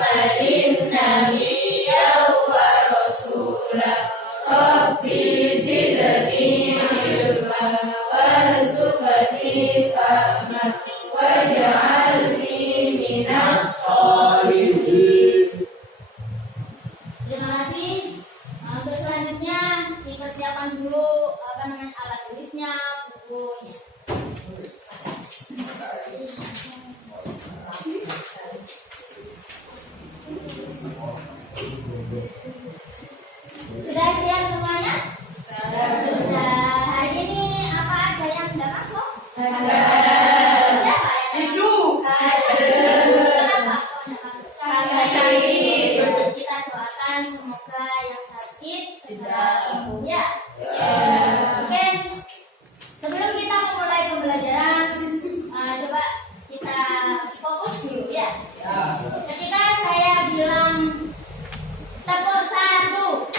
Muhammadin nabiyya wa rasula. Rabbi zidni ilma warzuqni fahma waj'alni minas sholihin. Terima kasih. Untuk selanjutnya dipersiapkan dulu alat tulisnya, bukunya. Sudah siap semuanya? Sudah. Hari ini apa ada yang tidak masuk? Ada. Siapa yang Isu. Kenapa? Sakit. Kita doakan semoga yang sakit segera sembuh ya. Oke. Sebelum kita memulai pembelajaran, coba kita fokus dulu ya. Ketika saya bilang tepuk 1,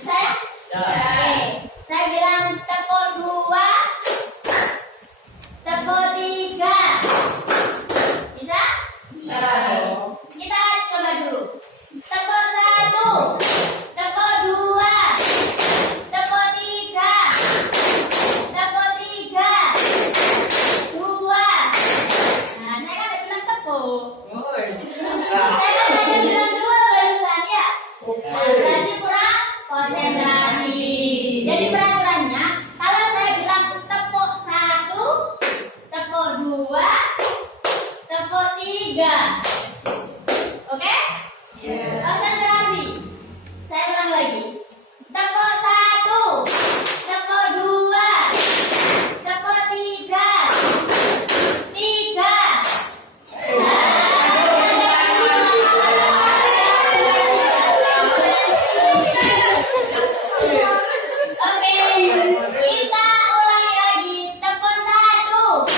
bisa ya? Oke. Saya bilang tepuk 2, tepuk 3, bisa? Kita coba dulu. Tepuk 1, tepuk 2, tepuk 3, tepuk 3, 2. Nah, saya kan udah bilang tepuk. Saya kan hanya bilang 2 barusan ya. Nah, berarti kurang konsentrasi. Jadi peraturannya, kalau saya bilang tepuk 1, tepuk 2, tepuk 3. Oke? Konsentrasi. Saya ulang lagi. Tepuk 1, tepuk 2, tepuk 3, 3. Oke, kita ulangi lagi. Tepuk 1,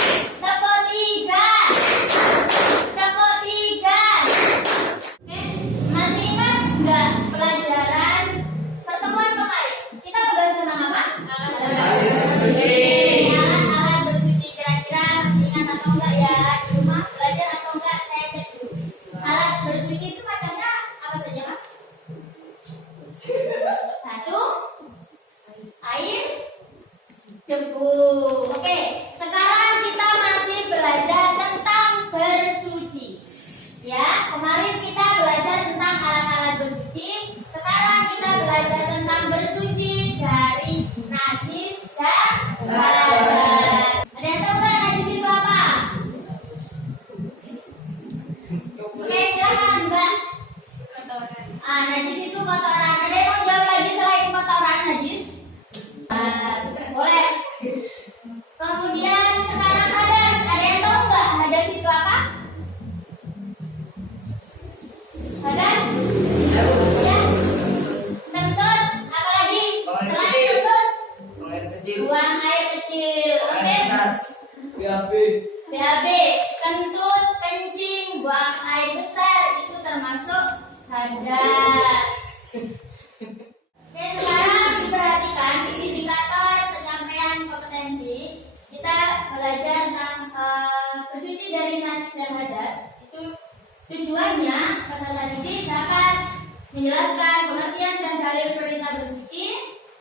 tepuk 3, tepuk 3. Oke, masih ingat nggak pelajaran pertemuan kemarin? Kita membahas tentang apa? Alat-alat bersuci. Kira-kira masih ingat atau enggak ya? Di rumah belajar atau enggak? Saya cek dulu. Alat bersuci itu macamnya apa saja, Mas? 1, air, debu. Oke, sekarang kita masih belajar tentang bersuci. Ya, kemarin kita belajar tentang alat-alat bersuci. Sekarang kita belajar tentang bersuci dari najis dan hadas. Ada yang tahu nggak najis itu apa? Oke, silakan Mbak. Najis itu kotoran. Ada yang mau jawab lagi selain kotoran najis? Boleh. Kemudian sekarang hadas. Ada yang tahu nggak hadas itu apa? Hadas? Ya. Kentut. Apa lagi? Selain kentut? Buang air kecil. Oke. BAB. Kentut, kencing, buang air besar itu termasuk hadas. Oke, sekarang diperhatikan indikator pencapaian kompetensi. Kita belajar tentang bersuci dari najis dan hadas. Itu tujuannya peserta didik dapat menjelaskan pengertian dan dalil perintah bersuci.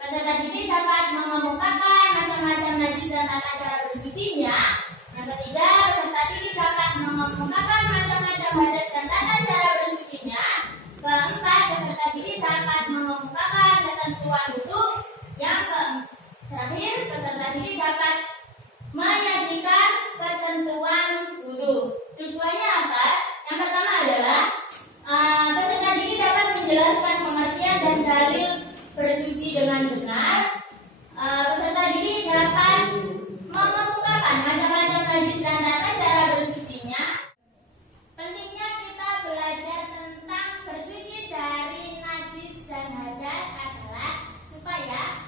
Peserta didik dapat mengemukakan macam-macam najis dan tata cara bersucinya. Yang ketiga, peserta didik dapat mengemukakan macam-macam hadas dan tata cara bersucinya. Keempat, peserta didik dapat mengemukakan ketentuan wudu. Yang terakhir, peserta didik dapat menyajikan ketentuan wudu. Tujuannya apa? Yang pertama adalah peserta didik dapat menjelaskan pengertian dan dalil bersuci dengan benar. Peserta didik dapat mengemukakan macam-macam najis dan tata cara bersucinya. Pentingnya kita belajar tentang bersuci dari najis dan hadas adalah supaya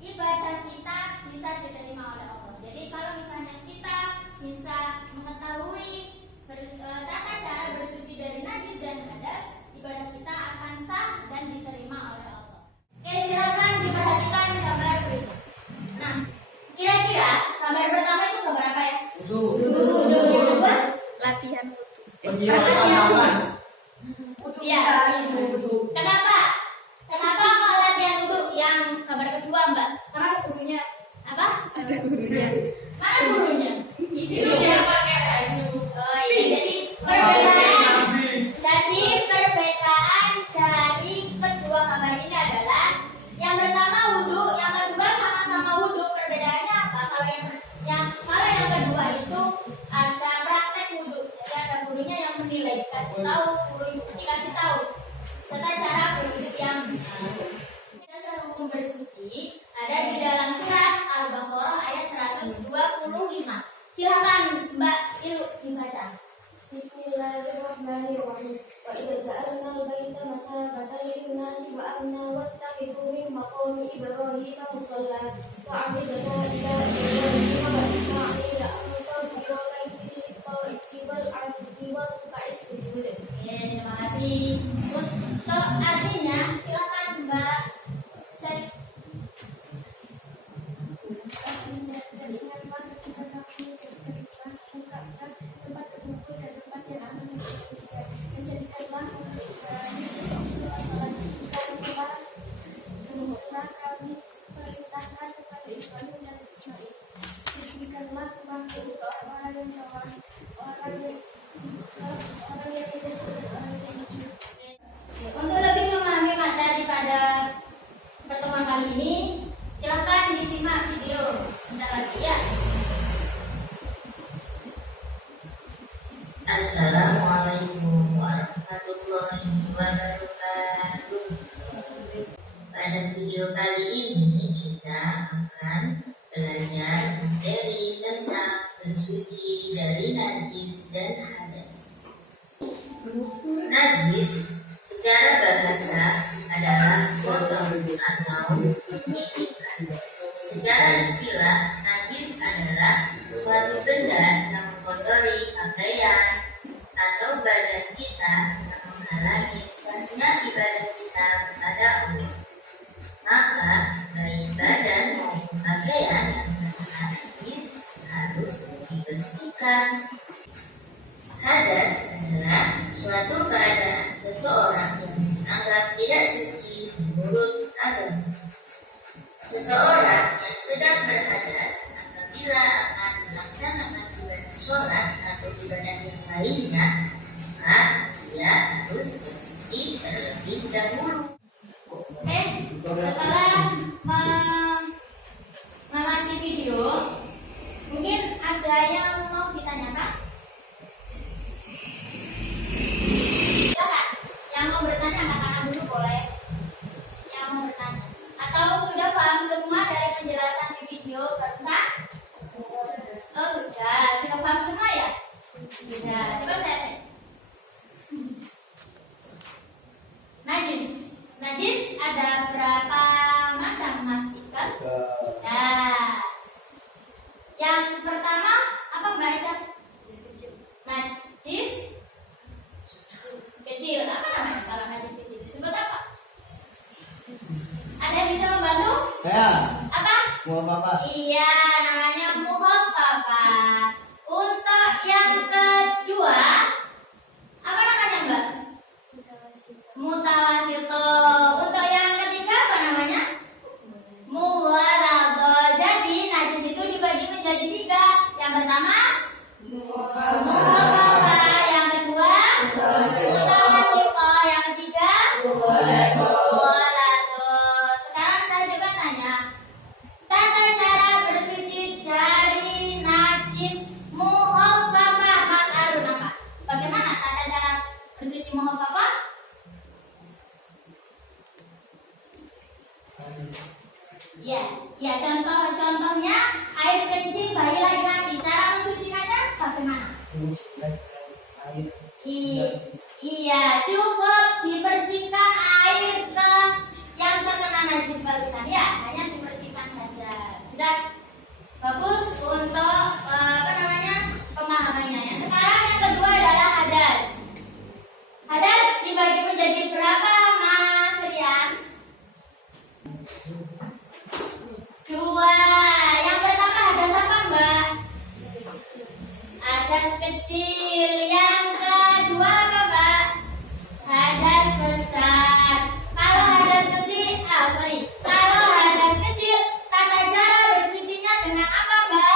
ibadah kita bisa diterima oleh Allah. Jadi kalau misalnya kita bisa mengetahui tata cara bersuci dari najis dan hadas, ibadah kita akan sah dan diterima oleh Allah. Oke, silakan diperhatikan gambar berikut. Nah, kira-kira gambar pertama itu gambar apa ya? Wudu. Yang kedua? Latihan wudu. Latihan wudu. Mana gurunya? Itu yang pakai baju. Oh iya, jadi perbedaan dari kedua kabar ini adalah yang pertama wudhu, yang kedua sama-sama wudhu. Perbedaannya apa? Kalau yang kedua itu ada praktek wudhu, jadi ada gurunya yang menilai, dikasih tahu tentang cara berwudhu yang benar. Dasar hukum bersuci ada di dalam surat Al-Baqarah ayat 125. Silakan Mbak Ilu dibaca. Bismillahirrahmanirrahim. Wa idza ja'alna al-baita mathabatan lin-nasi wa amna wattakhidhu min maqami Ibrahim musalla wa 'abadna ila Ibrahim wa Isma'ila an-tabira baiti lit-ta'ifi wal-'abdi wal-ruk'is sujud. Terima kasih. Untuk artinya silakan Mbak cek. Untuk lebih memahami materi pada pertemuan kali ini, silakan disimak video bentar lagi ya. Assalamualaikum warahmatullahi wabarakatuh. Pada video kali ini kita akan belajar materi tentang bersuci dari najis dan hadas. Najis secara bahasa adalah kotor atau menjijikkan. Secara istilah, najis adalah suatu benda yang mengotori pakaian atau badan kita yang menghalangi sahnya ibadah kita kepada Allah. Maka baik badan maupun pakaian yang terkena najis harus dibersihkan. Hadas adalah suatu keadaan seseorang yang dianggap tidak suci menurut agama. Seseorang yang sedang berhadas apabila akan melaksanakan ibadah sholat atau ibadah yang lainnya, maka dia harus bersuci terlebih dahulu. Oke, setelah mengamati video, mungkin ada yang mau ditanyakan? Silakan, yang mau bertanya katakan dulu boleh. Yang mau bertanya, atau sudah paham semua dari penjelasan di video barusan? Oh sudah paham semua ya? Sudah, coba saya cek. Najis ada berapa macam Mas Ikan? Nah, yang pertama apa Mbak Eca? Najis kecil. Apa namanya kalau najis kecil? Disebut apa? Ada yang bisa membantu? Saya. Apa? Apa? Iya, namanya mukhaffafah. Untuk yang kedua, apa namanya Mbak? Mutawasito. Untuk yang ketiga apa namanya? Muwaladah. Jadi najis itu dibagi menjadi tiga. Yang pertama mukhaffafah, yang kedua mutawasito, yang ketiga muwaladah. Sekarang saya coba tanya, tata cara bersuci dari najis mukhaffafah Mas Arun apa? Bagaimana tata cara bersuci mukhaffafah? Ya, contohnya air kencing bayi laki-laki. Cara mensucikannya bagaimana? Iya, cukup dipercikan air ke yang terkena najis barusan ya, hanya dipercikan saja. Sudah bagus untuk pemahamannya. Yang sekarang yang kedua adalah hadas. Hadas dibagi menjadi berapa Mas Rian? Dua. Yang pertama hadas apa Mbak? Hadas kecil. Yang kedua apa Mbak? Hadas besar. Kalau hadas kecil, kalau hadas kecil, tata cara bersucinya dengan apa Mbak?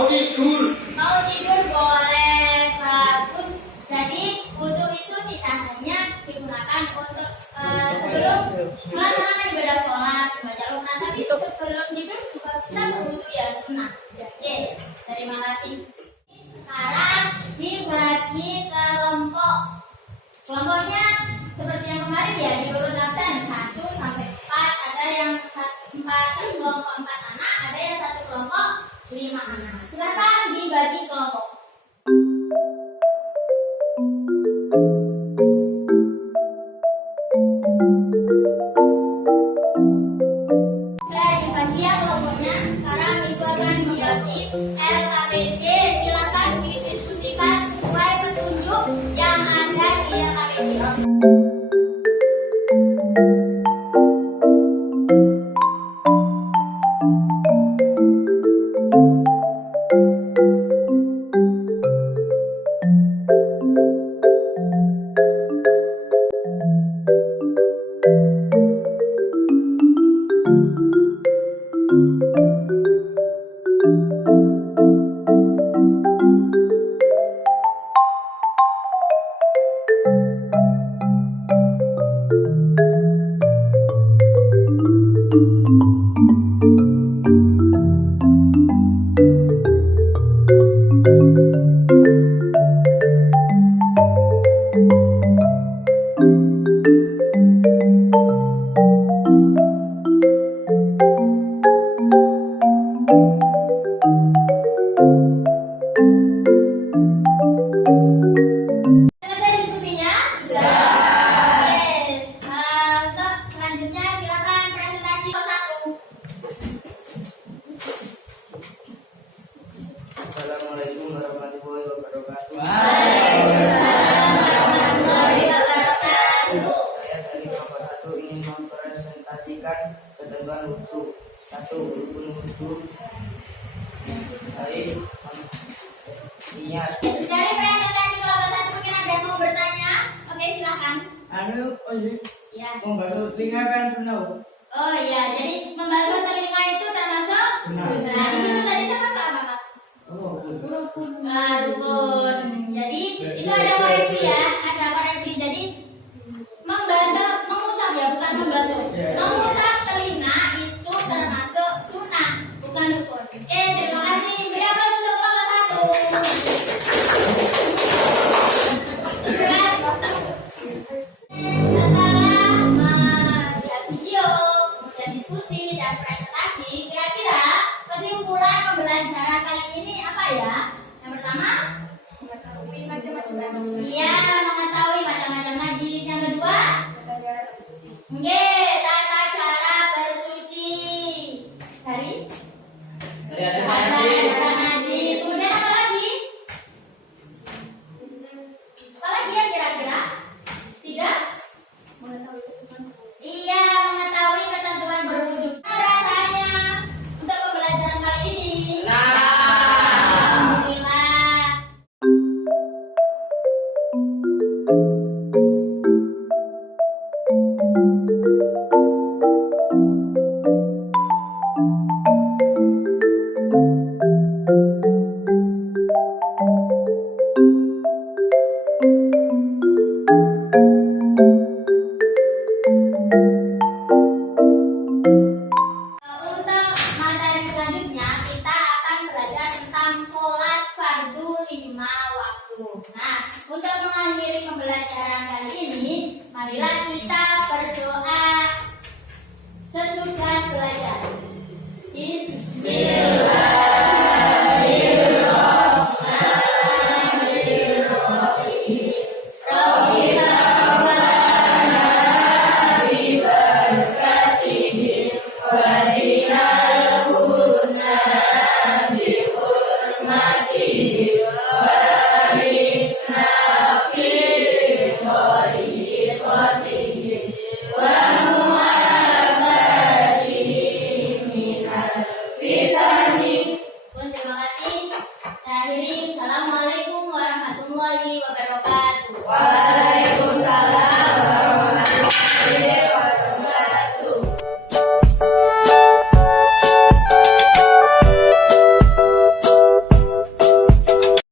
Mau tidur. Mau tidur boleh, bagus. Jadi wudhu itu tidak hanya digunakan untuk sebelum melaksanakan ibadah sholat, membaca Al-Quran, tapi sebelum tidur juga bisa berwudhu ya, sunnah. Oke, terima kasih. Sekarang dibagi kelompok. Kelompoknya seperti yang kemarin ya, diurut absen 1 sampai 4. Ada yang satu kelompok 4 anak, ada yang satu kelompok 5 anak. Silakan dibagi kelompok. Sudah dibagi ya kelompoknya. Sekarang ibu akan membagi LKPD. Silakan didiskusikan sesuai petunjuk yang ada di LKPD. Selesai diskusinya? Sudah. Yes. Untuk selanjutnya silakan presentasi 1. Assalamualaikum warahmatullahi wabarakatuh. Saya dari kelompok 1 ingin mempresentasikan ketentuan wudhu. 1. Rukun wudhu. Baik. Niat. Dari presentasi kelompok 1 mungkin ada yang mau bertanya? Oke, silakan. Ya. Membasuh telinga kan sunnah. Oh iya, jadi membasuh telinga itu termasuk sunnah. Nah, di situ tadi termasuk apa, Mas? Rukun. Jadi itu ada koreksi ya, ada koreksi. Jadi mengusap ya, bukan membasuh. Mengusap telinga itu termasuk sunnah, bukan rukun. Oke, terima kasih. Beri aplaus untuk kelompok 1. Setelah melihat video, kemudian diskusi dan presentasi, kira-kira kesimpulan pembelajaran kali ini apa ya? Yang pertama, iya, mengetahui macam-macam najis. Yang kedua, tata cara bersuci dari najis. Kemudian apa lagi? Apa lagi ya kira-kira? Tidak? Iya, mengetahui ketentuan berwudhu. Apa rasanya untuk pembelajaran kali ini? Alhamdulillah. Untuk materi selanjutnya kita akan belajar tentang sholat fardu 5 waktu. Nah, untuk mengakhiri pembelajaran kali ini, marilah kita berdoa sesudah belajar. Terima kasih. Akhiri, Assalamualaikum warahmatullahi wabarakatuh. Waalaikumsalam warahmatullahi wabarakatuh.